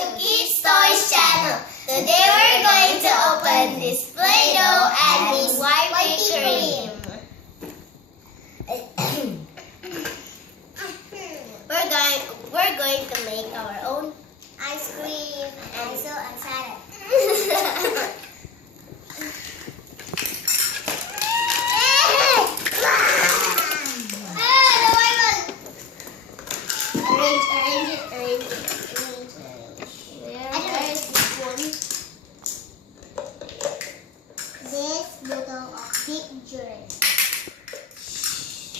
Suki's Toys channel. Today we're going to open this Play-Doh and this whipping cream. We're going to make our own ice cream. I'm so excited. Arrange it. This bottle of big juice.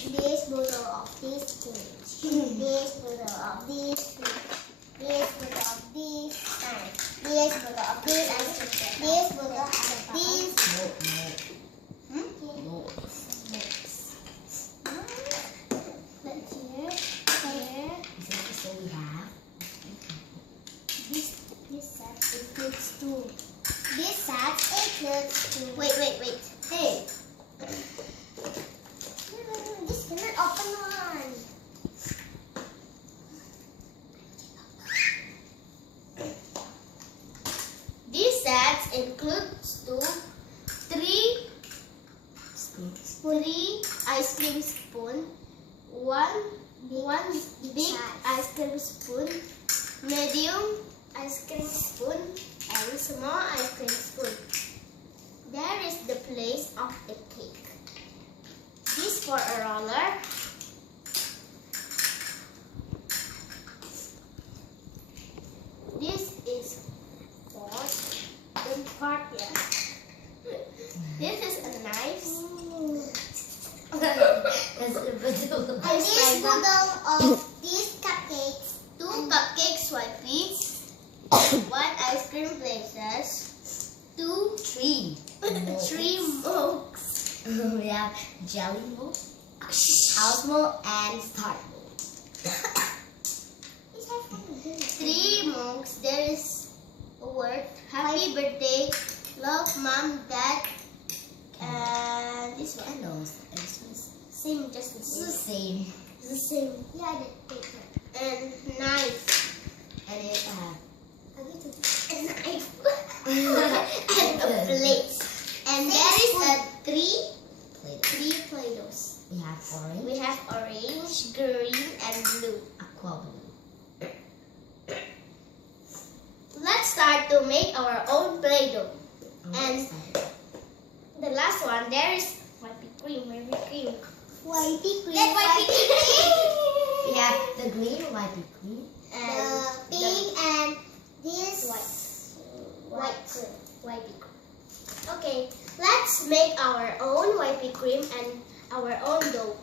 This bottle of this juice. This bottle of this juice. This bottle of this. This bottle of this ice cream. This bottle of this. This set includes two. Wait. Hey. This cannot open one. These sets includes three ice cream spoon, one big ice cream spoon, medium ice cream spoon, and small ice cream spoon. There is the place of the cake. This for a roller. This is for the part, yeah. This is a knife. And this bottle of these cupcakes. 2 cupcakes wipes. 1 ice cream places. 3 mugs. We have jelly mold, house mold, and star mold. 3 mugs. There is a word. Happy birthday, love, mom, dad, and this one. And those. This one's Same, just the same. the same. Yeah, the paper. And knife. And it's A knife. And a plate. And there is a 3 Play-Dohs. We have orange. We have orange, green, and blue. Aqua blue. Let's start to make our own Play-Doh. I'm And excited. the last one, there is whipping cream. Whipping cream. We have the green whipping cream. And the pink and this white whipping cream. Okay, let's make our own whipping cream and our own dough.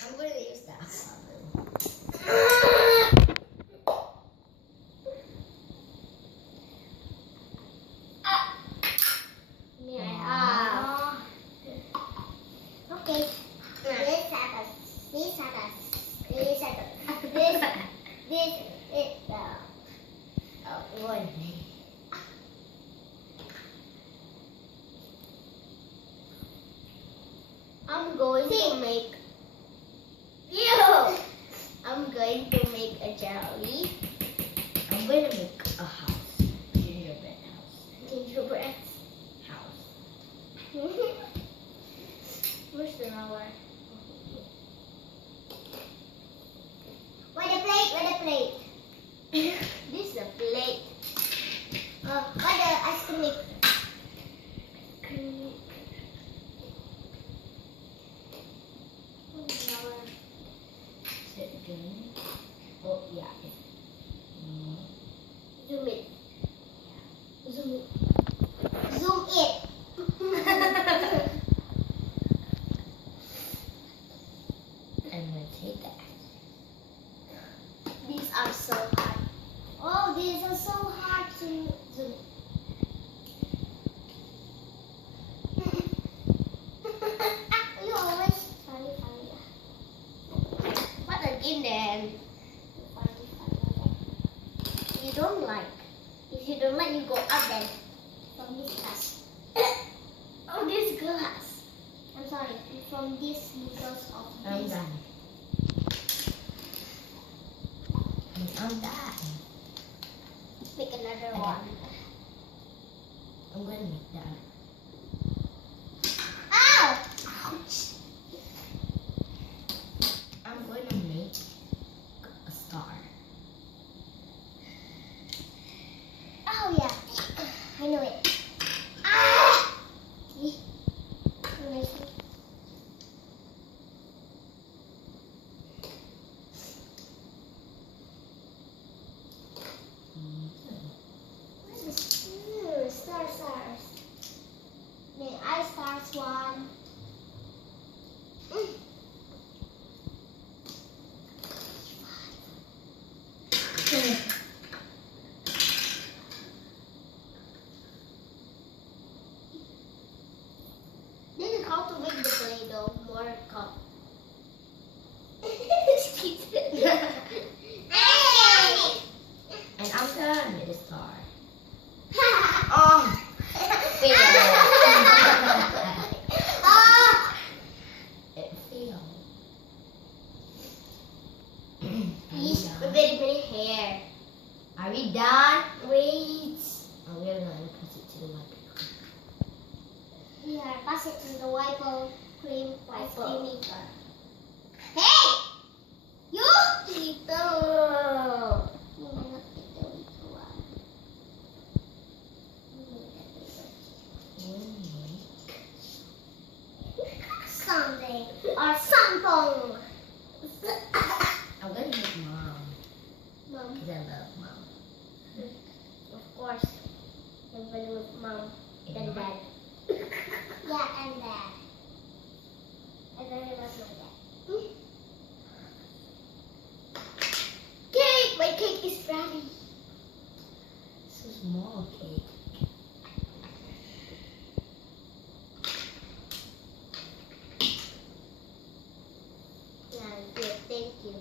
I'm going to use that aqua blue. Okay. This is the One. I'm going to make a jelly. I'm going to make a house. Gingerbread house. Where's the roller? Where the plate? This is a plate. What the ice cream? Is it green? Oh, yeah. Zoom it. Zoom it. I'm going to take that. These are so hard. Oh, these are so hard to zoom. You always funny. What again then? You don't like. If you don't like, you go up then. From this glass. Oh, this glass. I'm sorry. From this because of I'm this. done. I'm done. Make another Okay. one. I'm going to make that. Ow! Ouch! I'm going to make a star. Oh yeah, I know it. Ah! See? What is this? Stars. May I start one? This is how to make the Play-Doh more cup. And I'm done with the star. Oh, fail. It failed. Very many hair. Are we done? Wait. Oh, we're going to pass it to the white people. Here, pass it to the white cream ice Wiper. cream maker. Hey! You! Little! No, not little one. Sunday or Santong. I'm going to make mom. Mom, Because I love mom. of course. Everybody with mom and dad. Yeah, and dad. And then it was my dad. Cake! My cake is ready. So small cake. Yeah, good. Thank you.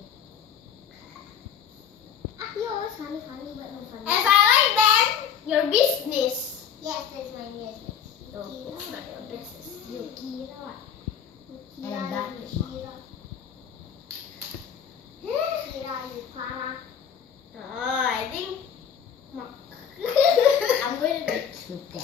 Ah, yours. Funny, but no funny. If I like that, your business. Yes, that's my business. So, It's not your business. Yukira. And I'm done with mom. Yukira, Yukara. Oh, I think. I'm going to make two dad.